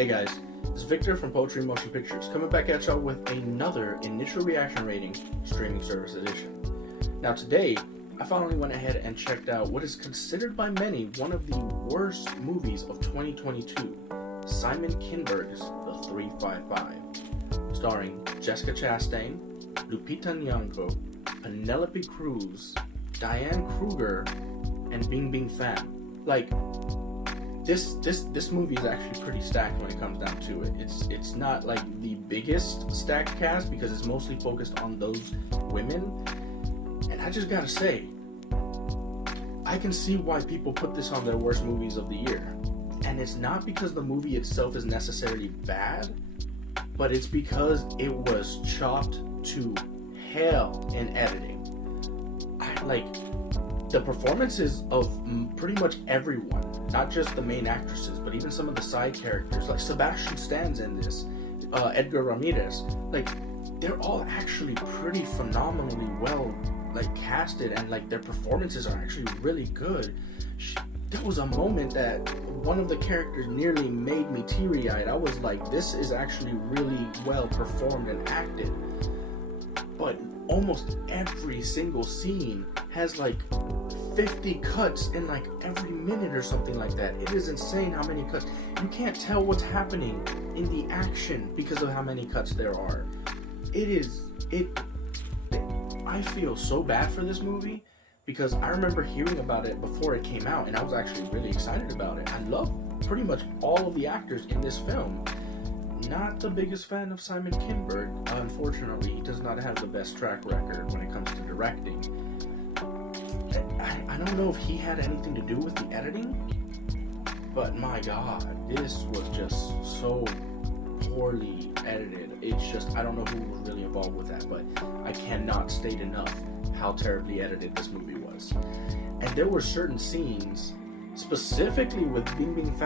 Hey guys, it's Victor from Poetry Motion Pictures coming back at y'all with another initial reaction rating streaming service edition. Now today, I finally went ahead and checked out what is considered by many one of the worst movies of 2022, Simon Kinberg's The 355, starring Jessica Chastain, Lupita Nyong'o, Penelope Cruz, Diane Kruger, and Bingbing. Like, this movie is actually pretty stacked when it comes down to it. It's not like the biggest stacked cast because it's mostly focused on those women. And I just gotta say, I can see why people put this on their worst movies of the year. And it's not because the movie itself is necessarily bad, but it's because it was chopped to hell in editing. The performances of pretty much everyone, not just the main actresses, but even some of the side characters, like Sebastian stands in this, Edgar Ramirez, they're all actually pretty phenomenally well casted, and their performances are actually really good. There was a moment that one of the characters nearly made me teary-eyed. I was like, this is actually really well performed and acted. But almost every single scene has 50 cuts in every minute or something like that. It is insane how many cuts. You can't tell what's happening in the action because of how many cuts there are. I feel so bad for this movie because I remember hearing about it before it came out and I was actually really excited about it. I love pretty much all of the actors in this film. Not the biggest fan of Simon Kinberg. Unfortunately, he does not have the best track record when it comes to directing. I don't know if he had anything to do with the editing, but my god, this was just so poorly edited. It's just, I don't know who was really involved with that, but I cannot state enough how terribly edited this movie was. And there were certain scenes, specifically with Bingbing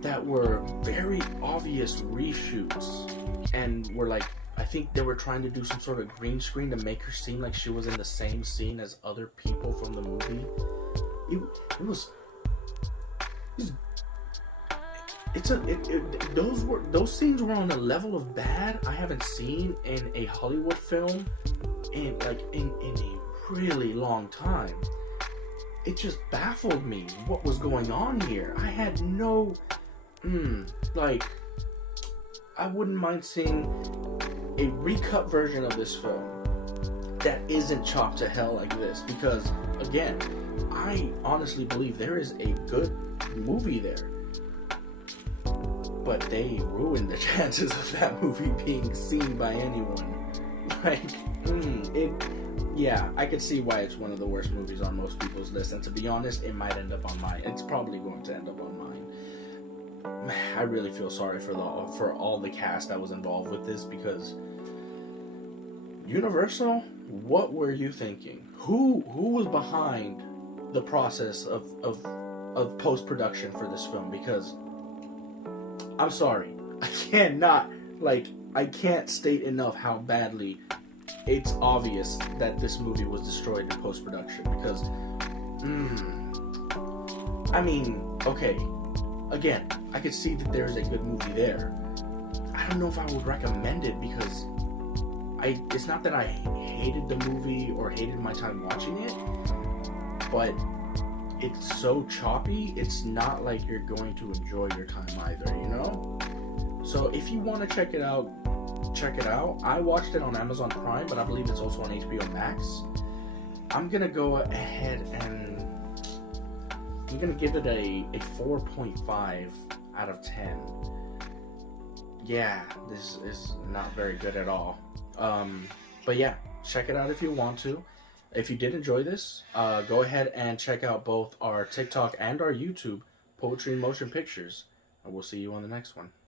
that were very obvious reshoots and were I think they were trying to do some sort of green screen to make her seem like she was in the same scene as other people from the movie. Those scenes were on a level of bad I haven't seen in a Hollywood film in a really long time. It just baffled me what was going on here. I had no I wouldn't mind seeing a recut version of this film that isn't chopped to hell like this, because again, I honestly believe there is a good movie there, but they ruined the chances of that movie being seen by anyone. Yeah, I could see why it's one of the worst movies on most people's list, and to be honest, it might end up on mine. It's probably going to end up on mine. I really feel sorry for all the cast that was involved with this, because Universal, what were you thinking? Who was behind the process of post-production for this film? Because I'm sorry, I can't state enough how badly it's obvious that this movie was destroyed in post-production. Because I mean, okay, again, I could see that there's a good movie there. I don't know if I would recommend it because it's not that I hated the movie or hated my time watching it, but it's so choppy, it's not like you're going to enjoy your time either, you know? So if you want to check it out, check it out. I watched it on Amazon Prime, but I believe it's also on HBO Max. I'm gonna go ahead and I'm gonna give it a 4.5 out of 10. Yeah, this is not very good at all. But yeah, check it out if you want to. If you did enjoy this, go ahead and check out both our TikTok and our YouTube, Poetry in Motion Pictures. And we'll see you on the next one.